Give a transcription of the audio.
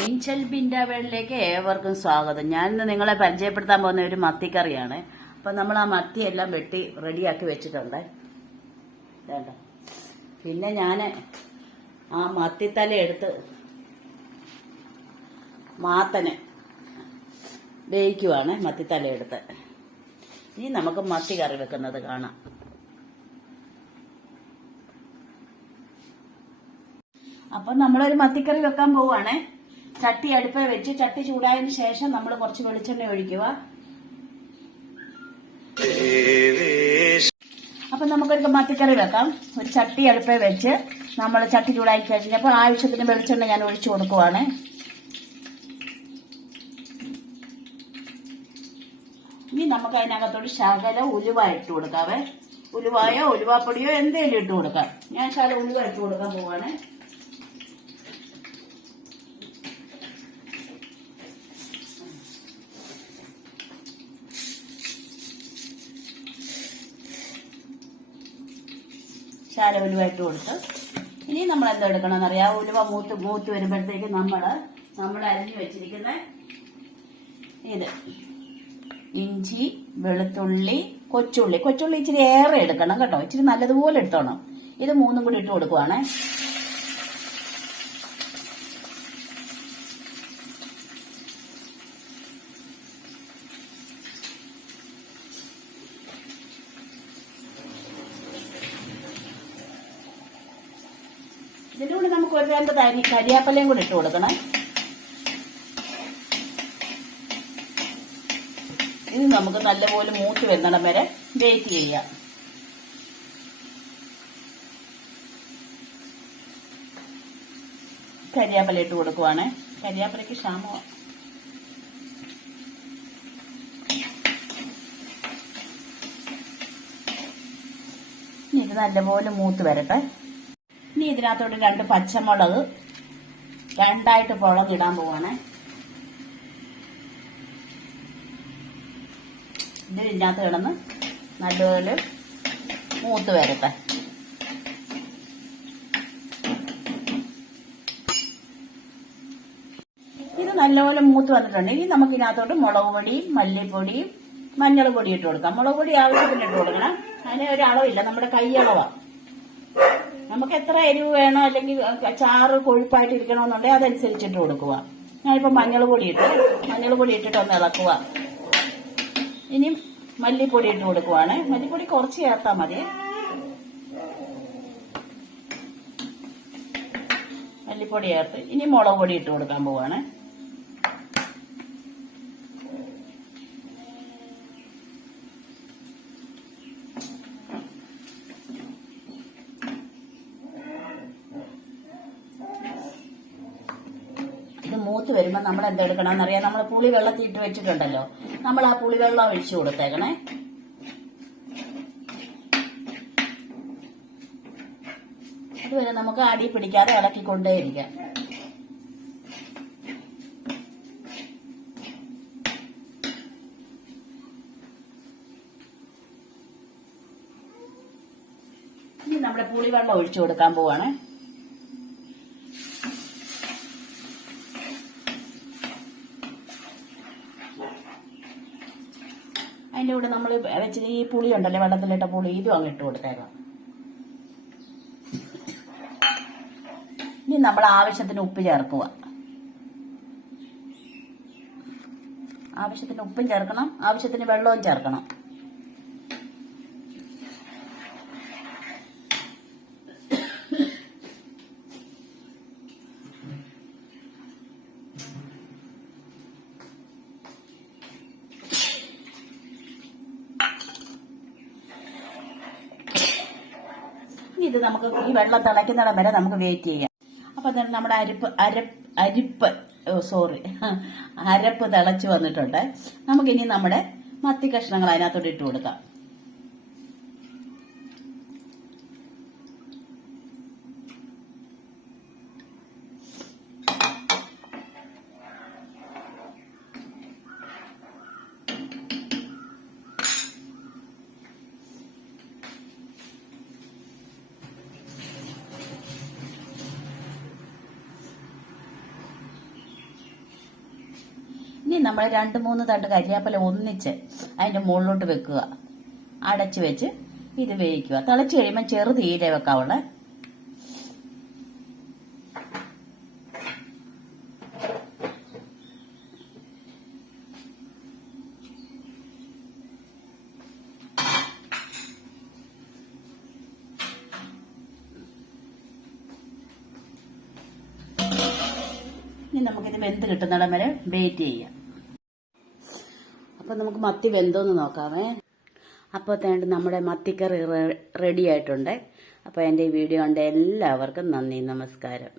Angel ബിൻഡാവേളിലേക്ക് ഏവർക്കും സ്വാഗതം. ഞാൻ ഇന്ന് നിങ്ങളെ പരിചയപ്പെടുത്താൻ പോകുന്ന ഒരു മത്തിക്കറിയാണ്. അപ്പം നമ്മൾ ആ മത്തി എല്ലാം വെട്ടി റെഡിയാക്കി വെച്ചിട്ടുണ്ട്. വേണ്ട പിന്നെ ഞാൻ ആ മത്തിത്തല എടുത്ത് മാത്തന് വേവിക്കുവാണ് മത്തിത്തല എടുത്ത്. ഇനി നമുക്ക് മത്തി കറി വെക്കുന്നത് കാണാം. അപ്പം നമ്മളൊരു മത്തിക്കറി വെക്കാൻ പോവുകയാണേ ചട്ടി അടുപ്പേ വെച്ച് ചട്ടി ചൂടായതിന് ശേഷം നമ്മൾ കുറച്ച് വെളിച്ചെണ്ണ ഒഴിക്കുക. അപ്പൊ നമുക്കൊരു മത്തിക്കറി വെക്കാം. ഒരു ചട്ടി അടുപ്പേ വെച്ച് നമ്മൾ ചട്ടി ചൂടാക്കി കഴിഞ്ഞപ്പോൾ ആവശ്യത്തിന് വെളിച്ചെണ്ണ ഞാൻ ഒഴിച്ചു കൊടുക്കുവാണ്. ഇനി നമുക്ക് അതിനകത്തോട് ശകല ഉലുവ ഇട്ട് കൊടുക്കാവേ. ഉലുവായോ ഉലുവാപ്പൊടിയോ എന്തെങ്കിലും ഇട്ട് കൊടുക്കാം. ഞാൻ ശകല ഉലുവ ഇട്ട് കൊടുക്കാൻ പോവാണ്. ശാല ഉലുവായിട്ട് കൊടുത്ത് ഇനി നമ്മൾ എന്താ എടുക്കണം അറിയാം ഉലുവ മൂത്ത് മൂത്ത് വരുമ്പോഴത്തേക്ക് നമ്മൾ നമ്മൾ അരിഞ്ഞു വെച്ചിരിക്കുന്ന ഇത്. ഇഞ്ചി വെളുത്തുള്ളി കൊച്ചുള്ളി. കൊച്ചുള്ളി ഇച്ചിരി ഏറെ എടുക്കണം കേട്ടോ. ഇച്ചിരി നല്ലതുപോലെ എടുത്തോണം. ഇത് മൂന്നും കൂടി ഇട്ട് കൊടുക്കുവാണേ. ഇതിന്റെ കൂടെ നമുക്ക് ഒരു രണ്ട് തരി കരിയാപ്പലയും കൂടി ഇട്ട് കൊടുക്കണം. ഇത് നമുക്ക് നല്ലപോലെ മൂത്ത് വരുന്നിടം വരെ വെയിറ്റ് ചെയ്യാം. കരിയാപ്പല ഇട്ട് കൊടുക്കുവാണ്. കരിയാപ്പലയ്ക്ക് ക്ഷാമമാണ് ഇത് നല്ലപോലെ മൂത്ത് വരട്ടെ. ഇനി ഇതിനകത്തോട്ട് രണ്ട് പച്ചമുളക് രണ്ടായിട്ട് പുളകിടാൻ പോവാണ്. ഇത് ഇതിനകത്ത് കിടന്ന് നല്ലപോലെ മൂത്ത് വരട്ടെ. ഇത് നല്ലപോലെ മൂത്ത് വന്നിട്ടുണ്ടെങ്കിൽ നമുക്ക് ഇതിനകത്തോട്ട് മുളക് പൊടിയും മല്ലിപ്പൊടിയും മഞ്ഞൾ പൊടി ഇട്ട് കൊടുക്കാം. മുളക് പൊടി ആവശ്യത്തിന് ഇട്ട് കൊടുക്കണം. അതിന് ഒരു അളവില്ല. നമ്മുടെ കൈയളവാണ് നമുക്ക് എത്ര എരിവ് വേണോ അല്ലെങ്കിൽ ചാറ് കൊഴുപ്പായിട്ട് ഇരിക്കണമെന്നുണ്ടെങ്കിൽ അതനുസരിച്ചിട്ട് കൊടുക്കുക. ഞാനിപ്പോ മഞ്ഞൾ പൊടി ഇട്ടു. മഞ്ഞൾ പൊടി ഇട്ടിട്ട് ഒന്ന് ഇളക്കുക. ഇനി മല്ലിപ്പൊടി ഇട്ട് കൊടുക്കുവാണ്. മല്ലിപ്പൊടി കുറച്ച് ചേർത്താൽ മതി. മല്ലിപ്പൊടി ചേർത്ത് ഇനി മുളക് പൊടി ഇട്ട് കൊടുക്കാൻ പോവാണ്. മൂത്ത് വരുമ്പോൾ നമ്മൾ എന്തെടുക്കണം എന്നറിയാം നമ്മൾ പുളി വെള്ളത്തിൽ ഇട്ട് വെച്ചിട്ടുണ്ടല്ലോ. നമ്മൾ ആ പുളി വെള്ളം ഒഴിച്ചു കൊടുത്തേക്കണേ. അതുവരെ നമുക്ക് അടി പിടിക്കാതെ ഇളക്കിക്കൊണ്ടേയിരിക്കാം. ഇനി നമ്മുടെ പുളി വെള്ളം ഒഴിച്ചു കൊടുക്കാൻ പോവാണ്. അതിന്റെ കൂടെ നമ്മൾ വെച്ചിട്ട് ഈ പുളി ഉണ്ടല്ലേ വെള്ളത്തിലിട്ട പുളി ഇതും അങ്ങ് ഇട്ട് കൊടുത്തേക്കാം. ഇനി നമ്മൾ ആവശ്യത്തിന് ഉപ്പ് ചേർക്കുക. ആവശ്യത്തിന് ഉപ്പും ചേർക്കണം ആവശ്യത്തിന് വെള്ളവും ചേർക്കണം. ഇത് നമുക്ക് ഈ വെള്ളം തിളയ്ക്കുന്നിടം വരെ നമുക്ക് വെയിറ്റ് ചെയ്യാം. അപ്പൊ then നമ്മുടെ അരിപ്പ് അരപ്പ് അരിപ്പ് സോറി അരപ്പ് തിളച്ച് വന്നിട്ടുണ്ട്. നമുക്കിനി നമ്മുടെ മത്തി കഷ്ണങ്ങൾ അതിനകത്തോട്ട് ഇട്ട് കൊടുക്കാം. ഇനി നമ്മൾ രണ്ട് മൂന്ന് തണ്ട് കരിയാപ്പല ഒന്നിച്ച് അതിന്റെ മുകളിലോട്ട് വെക്കുക. അടച്ചു വെച്ച് ഇത് വേവിക്കുക. തിളച്ച് കഴിയുമ്പോൾ ചെറു തീരെ വെക്കാവുള്ളേ. നമുക്കിത് വെന്ത് കിട്ടുന്നിടം വരെ വെയിറ്റ് ചെയ്യാം നമുക്ക് മത്തി വെന്തോന്ന് നോക്കാമേ അപ്പോൾ തേണ്ട നമ്മുടെ മത്തിക്കറി റെഡി ആയിട്ടുണ്ട്. അപ്പോൾ എന്റെ ഈ വീഡിയോ കണ്ട എല്ലാവർക്കും നന്ദി നമസ്കാരം.